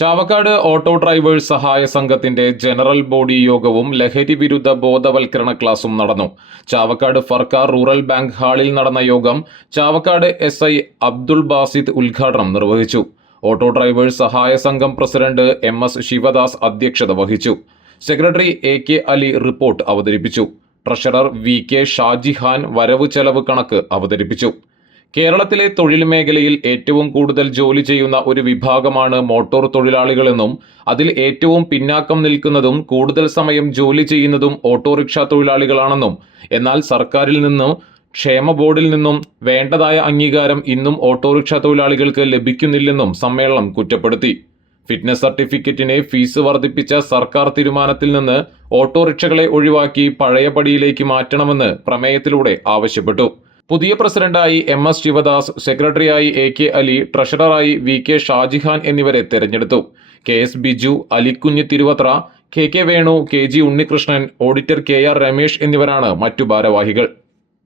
Chavakkad auto drivers സഹായ സംഘത്തിന്റെ general body യോഗവും ലഹരി വിരുദ്ധ ബോധവൽക്കരണ ക്ലാസും നടന്നു. ചാവക്കാട് ഫർക്കാർ റൂറൽ ബാങ്ക് ഹാളിൽ നടന്ന യോഗം ചാവക്കാട് എസ് ഐ അബ്ദുൾ ബാസിദ് ഉദ്ഘാടനം നിർവഹിച്ചു. ഓട്ടോ ഡ്രൈവേഴ്സ് സഹായ സംഘം പ്രസിഡന്റ് എം എസ് ശിവദാസ് അധ്യക്ഷത വഹിച്ചു. Secretary A K Ali report അവതരിപ്പിച്ചു. ട്രഷറർ വി കെ ഷാജിഹാൻ വരവ് ചെലവ് കണക്ക് അവതരിപ്പിച്ചു. കേരളത്തിലെ തൊഴിൽ മേഖലയിൽ ഏറ്റവും കൂടുതൽ ജോലി ചെയ്യുന്ന ഒരു വിഭാഗമാണ് മോട്ടോർ തൊഴിലാളികളെന്നും അതിൽ ഏറ്റവും പിന്നാക്കം നിൽക്കുന്നതും കൂടുതൽ സമയം ജോലി ചെയ്യുന്നതും ഓട്ടോറിക്ഷ തൊഴിലാളികളാണെന്നും എന്നാൽ സർക്കാരിൽ നിന്നും ക്ഷേമ ബോർഡിൽ നിന്നും വേണ്ടതായ അംഗീകാരം ഇന്നും ഓട്ടോറിക്ഷ തൊഴിലാളികൾക്ക് ലഭിക്കുന്നില്ലെന്നും സമ്മേളനം കുറ്റപ്പെടുത്തി. ഫിറ്റ്നസ് സർട്ടിഫിക്കറ്റിനെ ഫീസ് വർദ്ധിപ്പിച്ച സർക്കാർ തീരുമാനത്തിൽ നിന്ന് ഓട്ടോറിക്ഷകളെ ഒഴിവാക്കി പഴയപടിയിലേക്ക് മാറ്റണമെന്ന് പ്രമേയത്തിലൂടെ ആവശ്യപ്പെട്ടു. പുതിയ പ്രസിഡന്റായി എം എസ് ശിവദാസ് സെക്രട്ടറിയായി എ കെ അലി ട്രഷററായി വി കെ ഷാജിഹാൻ എന്നിവരെ തെരഞ്ഞെടുത്തു. K S Biju Alikunju Thiruvathra K K Venu K G Unnikrishnan auditor K R Ramesh എന്നിവരാണ് മറ്റു ഭാരവാഹികൾ.